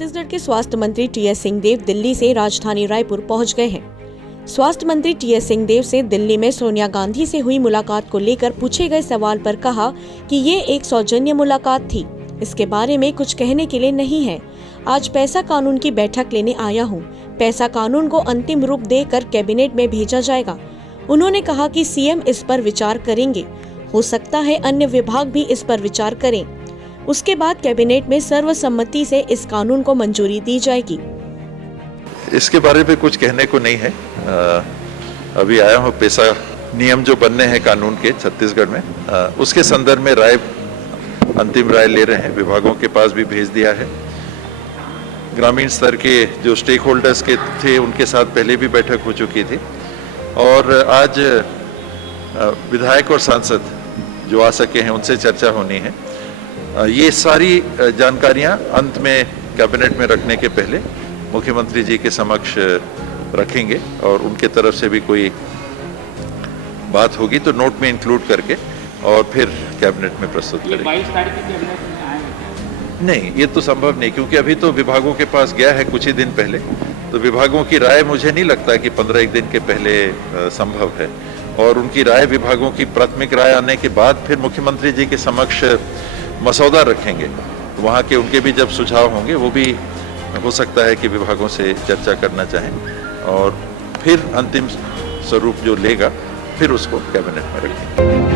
छत्तीसगढ़ के स्वास्थ्य मंत्री टीएस सिंहदेव दिल्ली से राजधानी रायपुर पहुंच गए हैं। स्वास्थ्य मंत्री टीएस सिंहदेव से दिल्ली में सोनिया गांधी से हुई मुलाकात को लेकर पूछे गए सवाल पर कहा कि ये एक सौजन्य मुलाकात थी, इसके बारे में कुछ कहने के लिए नहीं है। आज पैसा कानून की बैठक लेने आया हूँ। पैसा कानून को अंतिम रूप देकर कैबिनेट में भेजा जाएगा। उन्होंने कहा कि सीएम इस पर विचार करेंगे, हो सकता है अन्य विभाग भी इस पर विचार करें। उसके बाद कैबिनेट में सर्वसम्मति से इस कानून को मंजूरी दी जाएगी। इसके बारे में कुछ कहने को नहीं है। अभी आया हूँ, पैसा नियम जो बनने हैं कानून के छत्तीसगढ़ में, उसके संदर्भ में अंतिम राय ले रहे हैं। विभागों के पास भी भेज दिया है। ग्रामीण स्तर के जो स्टेक होल्डर्स के थे उनके साथ पहले भी बैठक हो चुकी थी और आज विधायक और सांसद जो आ सके हैं उनसे चर्चा होनी है। ये सारी जानकारियां अंत में कैबिनेट में रखने के पहले मुख्यमंत्री जी के समक्ष रखेंगे और उनके तरफ से भी कोई बात होगी तो नोट में इंक्लूड करके और फिर कैबिनेट में प्रस्तुत करेंगे। 22 तारीख की कैबिनेट में आएंगे? नहीं, ये तो संभव नहीं, क्योंकि अभी तो विभागों के पास गया है कुछ ही दिन पहले, तो विभागों की राय मुझे नहीं लगता कि 15 दिन के पहले संभव है। और उनकी राय, विभागों की प्राथमिक राय आने के बाद फिर मुख्यमंत्री जी के समक्ष मसौदा रखेंगे। तो वहाँ के उनके भी जब सुझाव होंगे वो भी हो सकता है कि विभागों से चर्चा करना चाहें और फिर अंतिम स्वरूप जो लेगा फिर उसको कैबिनेट में रखेंगे।